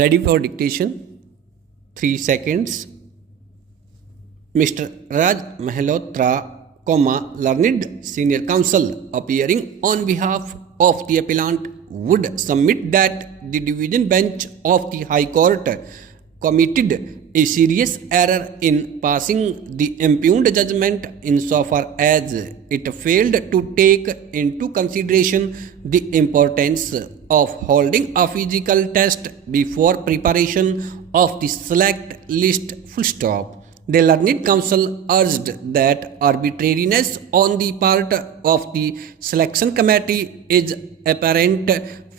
Ready for dictation? 3 seconds. Mr. Raj Mahalotra, learned senior counsel appearing on behalf of the appellant would submit that the division bench of the High Court committed a serious error in passing the impugned judgment insofar as it failed to take into consideration the importance of holding a physical test before preparation of the select list. Full stop. The learned counsel urged that arbitrariness on the part of the selection committee is apparent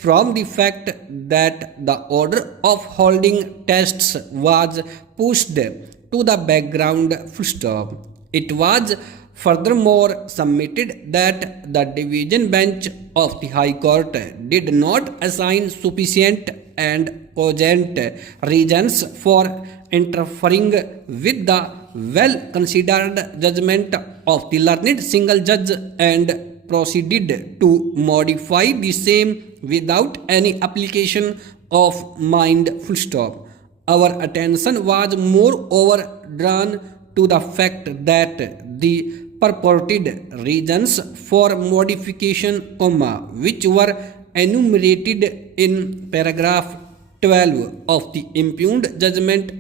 from the fact that the order of holding tests was pushed to the background. Full stop. It was furthermore submitted that the division bench of the High Court did not assign sufficient and cogent reasons for interfering with the well-considered judgment of the learned single judge and proceeded to modify the same without any application of mind. Full stop. Our attention was moreover drawn to the fact that the purported reasons for modification, which were enumerated in paragraph 12 of the impugned judgment,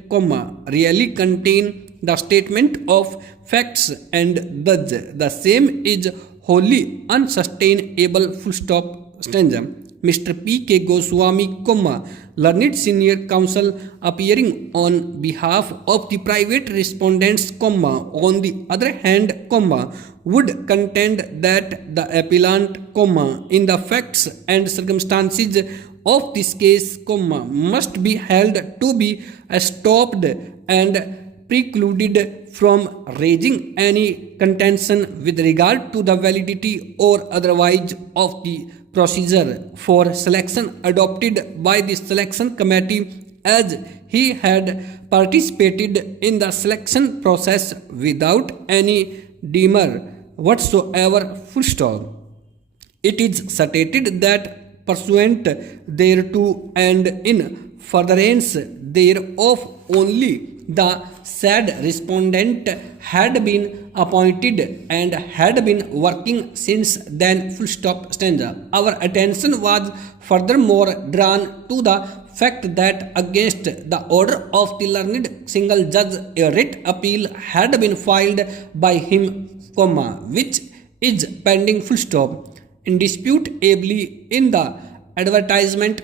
really contain the statement of facts and thus the same is wholly unsustainable. Full stop. Stanza. Mr. P.K. Goswami, learned senior counsel appearing on behalf of the private respondents, on the other hand, would contend that the appellant, in the facts and circumstances of this case, must be held to be stopped and precluded from raising any contention with regard to the validity or otherwise of the procedure for selection adopted by the selection committee, as he had participated in the selection process without any demur whatsoever. Full stop. It is stated that pursuant thereto and in furtherance thereof only the said respondent had been appointed and had been working since then. Full stop. Stanza. Our attention was furthermore drawn to the fact that against the order of the learned single judge a writ appeal had been filed by him, which is pending. Full stop. Indisputably in the advertisement,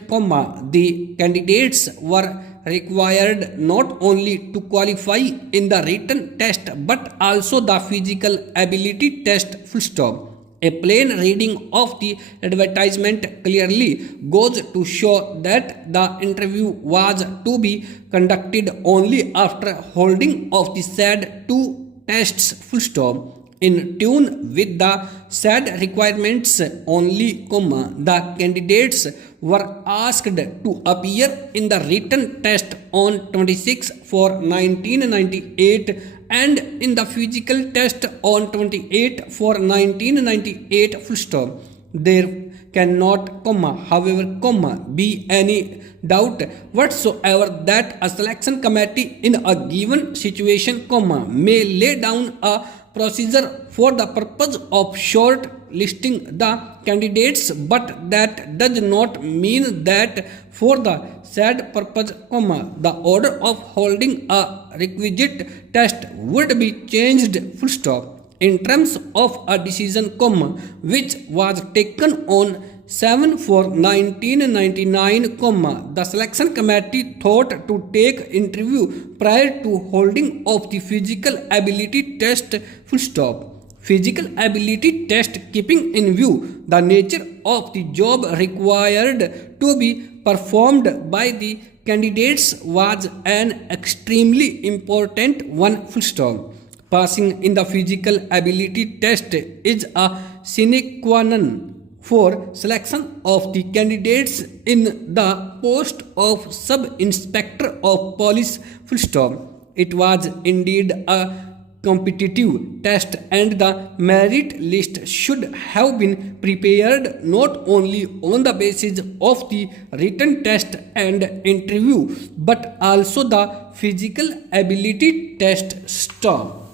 the candidates were required not only to qualify in the written test but also the physical ability test. Full stop. A plain reading of the advertisement clearly goes to show that the interview was to be conducted only after holding of the said two tests. Full stop. In tune with the said requirements only, the candidates were asked to appear in the written test on 26/4/1998 and in the physical test on 28/4/1998. Full stop. There cannot, however, be any doubt whatsoever that a selection committee in a given situation, may lay down a procedure for the purpose of short listing the candidates, but that does not mean that for the said purpose, the order of holding a requisite test would be changed. Full stop. In terms of a decision, which was taken on 7/4/1999, the selection committee thought to take interview prior to holding of the physical ability test. Full stop. Physical ability test, keeping in view the nature of the job required to be performed by the candidates, was an extremely important one. Full stop. Passing in the physical ability test is a sine qua non for selection of the candidates in the post of sub-inspector of police. Full stop. It was indeed a competitive test and the merit list should have been prepared not only on the basis of the written test and interview but also the physical ability test. Stop.